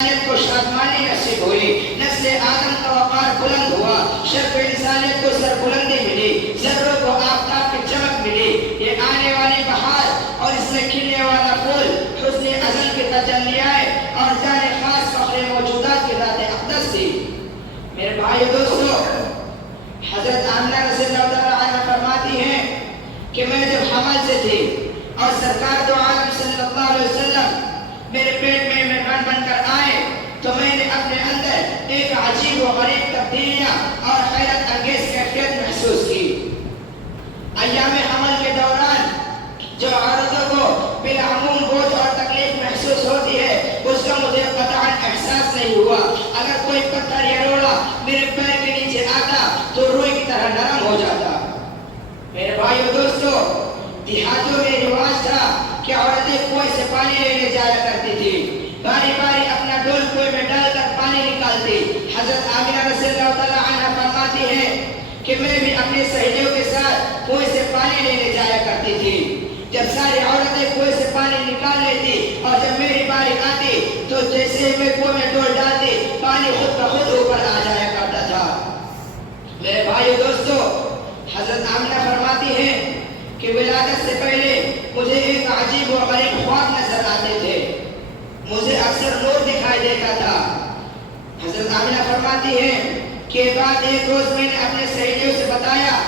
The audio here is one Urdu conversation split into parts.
کو شادمانی نصیب ہوئی، نسل آدم کا وقار بلند ہوا، شرف انسانیت کو سربلندی ملی، ذروں کو آفتاب کی چمک ملی۔ یہ آنے والی بہار اور اس میں کھلنے والا پھول حسن ازل کی تجلیائے اور جان خاص فخر موجودات کی ذات اقدس تھی۔ میرے بھائی دوستو، حضرت آمنہ رضی اللہ تعالیٰ عنہ فرماتی ہیں کہ میں جب حمل سے تھی اور سرکار دو عالم صلی اللہ علیہ وسلم میرے پیٹ میں مہمان بن کر آئے تو میں نے اپنے اندر ایک عجیب و غریب تبدیلیاں اور حیرت انگیز کیفیت محسوس کی۔ ایام حمل کے دوران جو عورتوں کو بالعموم بوجھ اور تکلیف محسوس ہوتی ہے اس کا مجھے قطعاً احساس نہیں ہوا۔ اگر کوئی پتھر یا روڑا میرے پیر کے نیچے آتا تو روئی کی طرح نرم ہو جاتا۔ میرے بھائیو دوستو، دیہاتوں میں رواج تھا کہ عورتیں کنویں سے پانی لینے جایا کرتی تھی، باری باری اپنا ڈول کنویں میں ڈال کر پانی نکالتی۔ حضرت آمنہ رضی اللہ تعالیٰ عنہ فرماتی ہے کہ میں بھی اپنی سہیلیوں کے ساتھ کنویں سے پانی لینے جایا کرتی تھی۔ جب ساری عورتیں کنویں سے پانی نکال لیتی اور جب میری باری آتی تو جیسے میں کنویں میں ڈول ڈالتی پانی خود بخود اوپر آ جایا کرتا تھا۔ میرے بھائیو دوستو، حضرت آمنہ فرماتی ہے کہ ولادت سے پہلے مجھے ایک عجیب و غریب خواب نظر آتے تھے، مجھے اکثر نور دکھائی دیتا تھا۔ حضرت آمنہ فرماتی ہے کہ بعد ایک روز میں نے اپنے سہیلیوں سے بتایا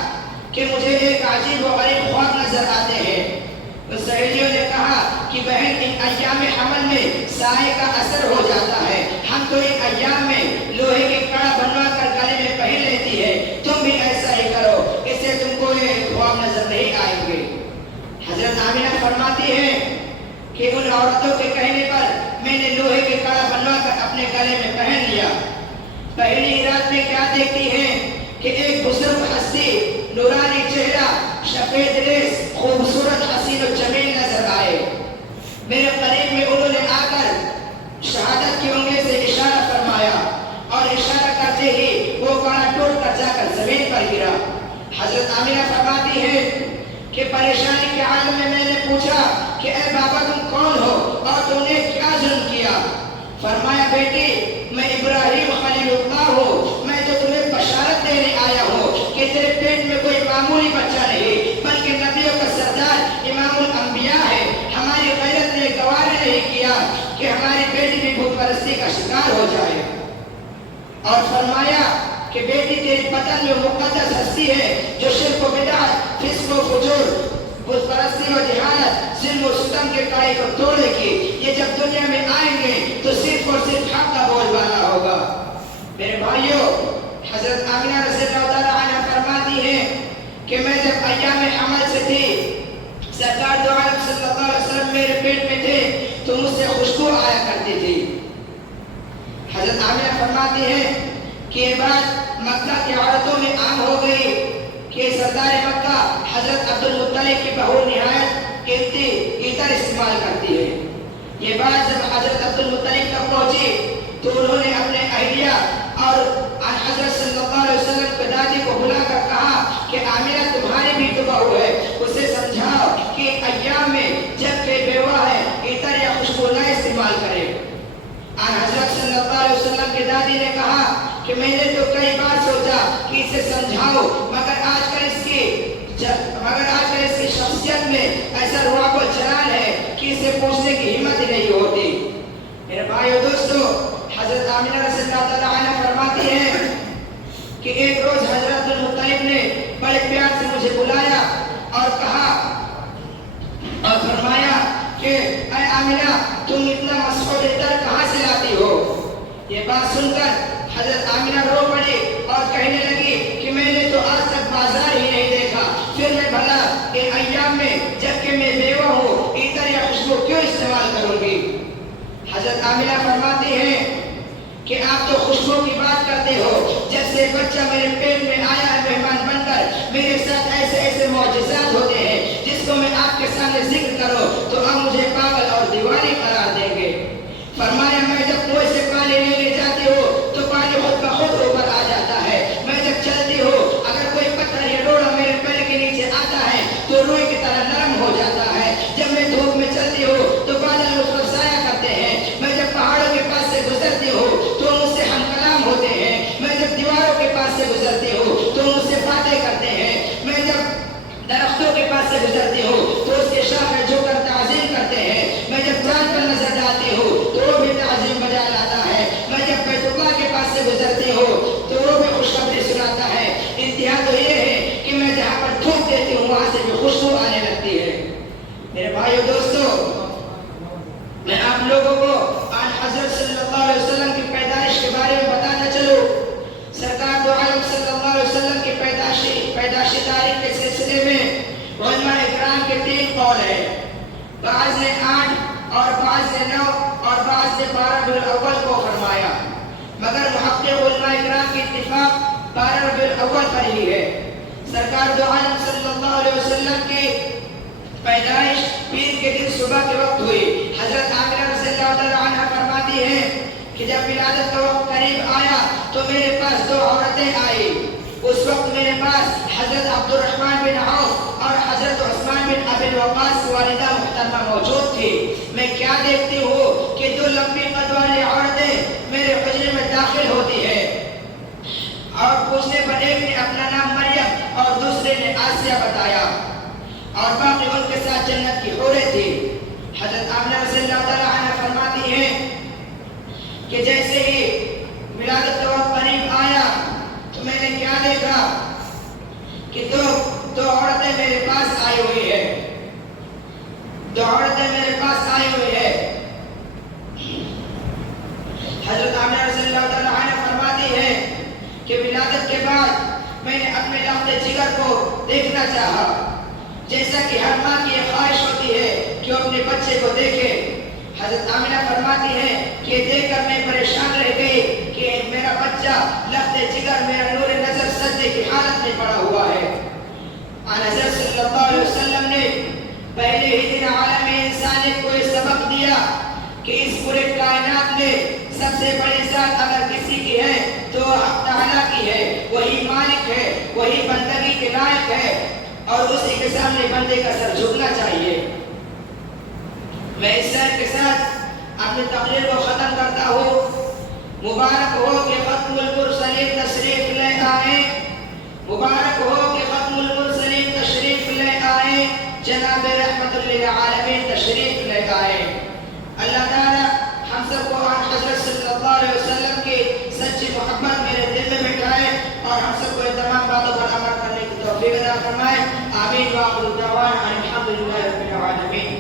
کہ مجھے ایک عجیب و غریب خواب نظر آتے ہیں۔ تو سہیلیوں نے کہا کہ بہن، ان ایام حمل میں سائے کا اثر ہو جاتا ہے، ہم تو ان ایام میں لوہے کے کڑا بنوا کر گلے میں پہن لیتی ہے، تم بھی ایسا ہی کرو، اس سے تم کو یہ خواب نظر نہیں آئیں گے۔ حضرت آمنہ فرماتی ہے کہ ان عورتوں کے کہنے پر میں نے لوہے کے کڑا بنوا کر اپنے گلے میں پہن لیا۔ پہلی رات میں کیا دیکھتی ہیں کہ ایک بزرگ ہستی، نورانی چہرہ، سفید ریش، خوبصورت حسین و جمیل نظر آئے۔ میرے قریب میں انہوں نے آ کر شہادت کی انگلی سے اشارہ فرمایا اور اشارہ کرتے ہی وہ کڑا ٹوٹ کر جا کر زمین پر گرا۔ حضرت آمنہ فرماتی ہے کہ پریشانی کے عالم میں نے پوچھا کہ اے بابا، تم کون ہو اور تم نے کیا ظلم کیا؟ فرمایا، بیٹی، میں ابراہیم خلیل اللہ ہوں، میں تو تمہیں بشارت دینے آیا ہوں کہ تیرے پیٹ میں کوئی معمولی بچہ نہیں بلکہ نبیوں کا سردار امام الانبیاء ہے۔ ہماری غیرت نے گوارا نہیں کیا کہ ہماری بیٹی بھی بت پرستی کا شکار ہو جائے، اور فرمایا کہ بیٹی، تیری پتن جو مقدس ہستی ہے، جو شرک و بدعت، فسق و فجور، بت پرستی و جہالت، ظلم و ستم کے کڑے کو توڑے گی، یہ جب دنیا میں آئیں گے تو صرف اور صرف حق کا بول بالا ہوگا۔ میرے بھائیو، حضرت آمنہ رضی اللہ تعالیٰ عنہ فرماتی ہے کہ میں جب ایام حمل سے تھی، سرکار دو عالم صلی اللہ علیہ وسلم میرے پیٹ میں تھے تو مجھ سے خوشبو آیا کرتی تھی۔ حضرت آمنہ فرماتی ہے کہ یہ بات مکہ کی عورتوں میں عام ہو گئی کہ سردار مکہ حضرت عبد المطلب کی بہو نہایت قیمتی عطر استعمال کرتی ہے۔ یہ بات جب حضرت عبد المطلب تک پہنچی تو انہوں نے اپنے اہلیہ اور حضرت صلی اللہ علیہ وسلم کی دادی کو بلا کر کہا کہ آمنہ تمہاری بھی تو بہو ہے، اسے سمجھاؤ کہ ایام میں جب کہ بیوہ ہے عطر یا خوشبو نہ استعمال کرے۔ حضرت صلی اللہ علیہ وسلم کی دادی نے کہا کہ میں نے تو کئی بار سوچا کہ اسے سمجھاؤ، مگر آج کل اس کی شخصیت میں ایسا رعب و جلال ہے کہ اسے پوچھنے کی ہمت ہی نہیں ہوتی۔ میرے بھائیو دوستو، حضرت آمنہ رضی اللہ تعالیٰ عنہ فرماتی ہے کہ ایک روز حضرت المطلب نے بڑے پیار سے مجھے بلایا اور کہا اور فرمایا کہ اے آمنہ، تم اتنا مسعود عطر کہاں سے لاتی ہو؟ یہ بات سن کر حضرت آمنہ رو پڑی اور کہنے لگی کہ میں نے تو آج تک بازار ہی نہیں دیکھا، پھر میں بھلا ان ایام میں جبکہ میں بیوہ ہوں عطر یا خوشبو کیوں استعمال کروں گی؟ حضرت آمنہ فرماتی ہے کہ آپ تو خوشبو کی بات کرتے ہو، جب سے بچہ میرے پیٹ میں آیا ہے مہمان بن کر میرے ساتھ ایسے ایسے معجزات ہوتے ہیں جس کو میں آپ کے سامنے ذکر کروں تو آپ مجھے پاگل اور دیوانی قرار دیں گے۔ فرمایا، میں جب کنویں سے پانی لینے جاتی ہوں تو پانی خود بخود اوپر آ جاتا ہے، میں جب چلتی ہوں اگر کوئی پتھر یا ڈوڑا میرے پیر کے نیچے آتا ہے تو روئی کی طرح نرم ہو جاتا ہے، جب میں دھوپ میں چلتی ہوں تو بادل مجھ پر سایہ کرتے ہیں، میں جب پہاڑوں کے پاس سے گزر اور بعض نے 9 اور بعض نے 12 ربیع الاول کو فرمایا، مگر محقق علماء اکرام کی اتفاق 12 ربیع الاول پر ہی ہے۔ سرکار دو عالم صلی اللہ علیہ وسلم کی پیدائش پیر کے دن صبح کے وقت ہوئی۔ حضرت عامرہ رضی اللہ تعالیٰ عنہ فرماتی ہیں کہ جب ولادت کا وقت قریب آیا تو میرے پاس 2 عورتیں آئی۔ اس وقت میرے پاس حضرت عبد الرحمن بن عوف اور حضرت عثمان بن ابی وقاص کی والدہ محترمہ موجود تھی۔ میں کیا دیکھتی ہوں کہ 2 لمبی قد والی عورتیں میرے حجرے میں داخل ہوتی ہیں، اور پوچھنے پر ایک نے اپنا نام مریم اور دوسرے نے آسیہ بتایا، اور باقی ان کے ساتھ جنت کی حوریں تھی۔ حضرت آمنہ رضی اللہ تعالیٰ عنہ فرماتی ہیں کہ جیسے ہی ولادت کا وقت قریب آیا تو میں نے کیا دیکھا کہ دو عورتیں میرے پاس آئی ہوئی ہے، 2 عورتیں میرے پاس آئی ہوئی ہے۔ حضرت آمنہ رضی اللہ تعالیٰ عنہ فرماتی ہے کہ ولادت کے بعد میں نے اپنے لخت جگر کو دیکھنا چاہا، جیسا کہ ہر ماں کی یہ خواہش ہوتی ہے کہ وہ اپنے بچے کو دیکھے۔ حضرت آمنہ فرماتی ہے کہ یہ دیکھ کر میں پریشان رہ گئی کہ میرا بچہ لخت جگر میرا نور نظر سجدے کی حالت میں پڑا ہوا ہے۔ آن حضرت صلی اللہ علیہ وسلم نے پہلے ہی دن عالم انسانیت کو یہ سبق دیا کہ اس پورے کائنات میں سب سے بڑی ذات اگر کسی کی ہے تو حق تعالیٰ کی ہے، وہی مالک ہے، وہی بندگی کے لائق ہے، اور اسی کے سامنے بندے کا سر جھکنا چاہیے۔ میں اس شعر کے ساتھ اپنی تقریر کو ختم کرتا ہوں۔ مبارک ہو کہ ختم المرسلین تشریف لے آئے، مبارک ہو کہ ختم المرسلین تشریف لے آئے، جناب رحمت للعالمین تشریف لے آئے۔ اللہ تعالیٰ ہم سب کو حضرت صلی اللہ علیہ وسلم کی سچی محبت میرے دل میں بٹھائے، اور ہم سب کو ان تمام باتوں پر عمل کرنے کی توفیق عطا فرمائے۔ آمین۔ وآخر دعوانا ان الحمد للہ رب العالمین۔